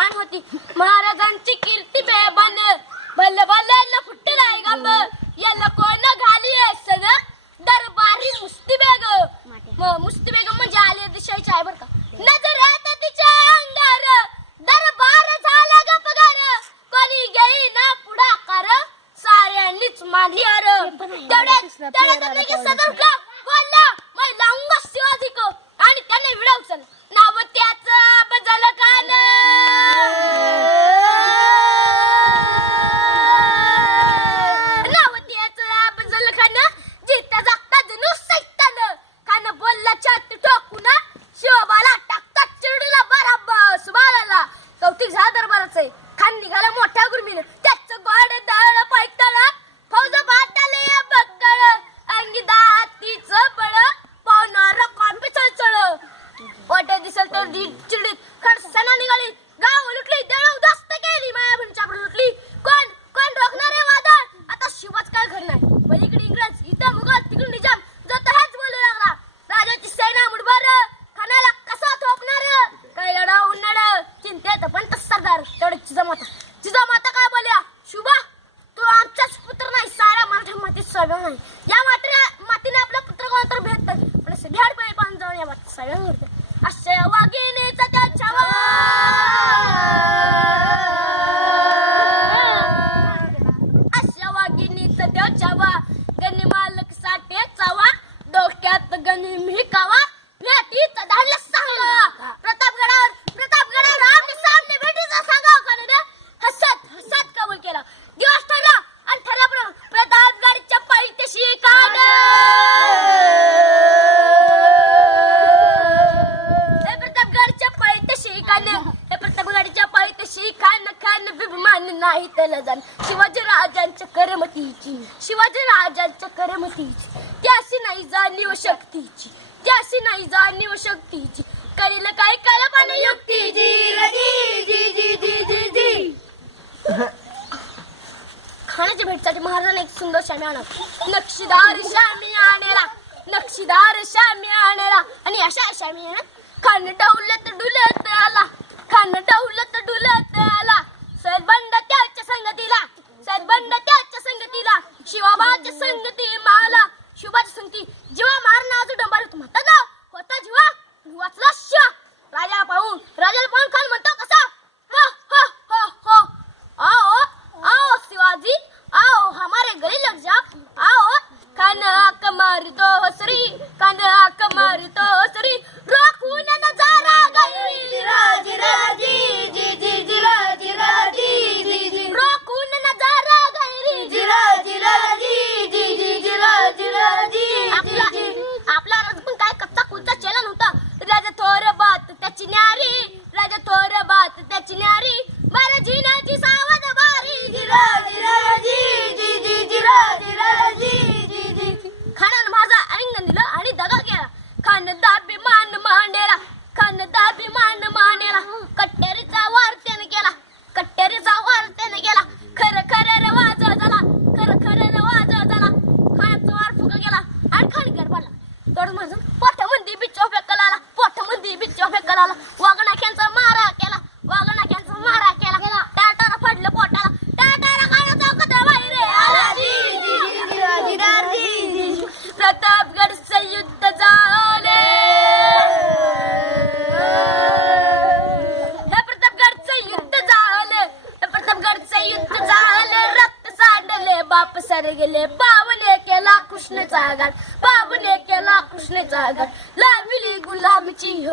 फान होती महाराजांची कीर्ती बेबन भल्ल भल्ल फुटलाय गंब याला कोण घाली सण दरबारी मुस्तीबेग मुस्तीबेग म्हणजे आली दिशाची आहे बरं का नजर येते तिच्या अंगार दरबार झाला गपगार कोणी घेई ना पुढाकार साऱ्यांनीच मानली अर तेवढ्यात सदर बोलला मैं लावूंगा शिवाजी को आणि त्याने विडा उचल नाव त्याचं बजल कान नाव त्याचं बजल कान जिता जागता जणू सैतान कान बोलला छाती ठोकून शिवबाला टाकता चिरडीला बराबर सुभाला कौतिक झाला दरबाराच आहे खान निघाला मोठ्या गुरमीनं त्याचं गोड दळ पैतळ फौज बाटाले बक्कळ अंगी दातीचं बळ पावणार कॉम्पी चळचळ वाटे दिसल तर चिडीत खडसना निघाली गाव लुटली देळ उदास्त केली माया बहिणीच्या लुटली कोण कोण रोखणार आहे वादळ आता शिवच काय घर नाही पलीकडे इंग्रज इथं मुघल तिकडे निजाम जो तर हेच बोलू लागला राजाची सेना मुठभर खानाला कसा थोपणार काय लढा उन्हाळ चिंतेत पण सरदार तेवढे जिजामाता काय बोलल्या शुभा तू आमचाच पुत्र नाही साऱ्या मराठा मातीत सगळं नाही या मातीने आपला पुत्र कोण तर भेटत पण असं भेड पहिले पाहून जाऊन या मातीत सगळं घडतं अशा वाघिणीचा त्याच्यावर अशा वाघिणीचा त्याच्यावा गणी मालक साठे चावा डोक्यात गणी मिहिकावा भेटीचा धाडला सांगा प्रतापगडावर आमने सामने भेटीचा सांगा का हसत कबूल केला दिवस ठरला आणि ठरल्याप्रमाणे प्रतापगडच्या पायथ्याशी कान प्रतापगडच्या पायथ्याशी खान विमान नाही त्याला जाण शिवाजी राजांच्या करमतीची त्याशी नाही जाणीव शक्तीची करील काय कल्पना युक्ती खाण्याच्या भेटसाठी महाराजांनी एक सुंदर शामी आणला नक्षीदार शामी आणला आणि अशा शामी खान डौलत डुलत आला सरबंड त्याच्या संगतीला शिवाबाच्या संगती माला शिवाबाच्या संगती जीवा मारणं अजून डंबार म्हणतात ना होता जीवा वाचला शिवा राजाला पाहून खान म्हणतो कसा आओ शिवाजी आओ हमारे गली लग जाओ आओ खान आक मारतो हसरी रोखून नजारा गई रोखून नजारा गई आपला रस पण काय कच्चा कुलचा चेला नव्हता राजा थोर बात त्याची न्यारी मारा जिनाची सावध बारी खानानं माझा ऐंगण दिलं आणि दगा केला खान दाबी मान मांडेला कट्टेरीचा वार त्याने केला खर रे वाज झाला खानाचा वार फुका गेला आणि खान घर पडला तेवढं माझं पोटामध्ये बिच्चा फेकायला आला वाघनाख्यांचा मारा केला टाटाला पडलं पोटाला टाटाला खाण्याचा कथा बाहेर आला प्रतापगडचे युद्ध झाले रक्त सांडले बाप सर गेले बाबूने केला कृष्णेचा घाट लाविली गुलाबीची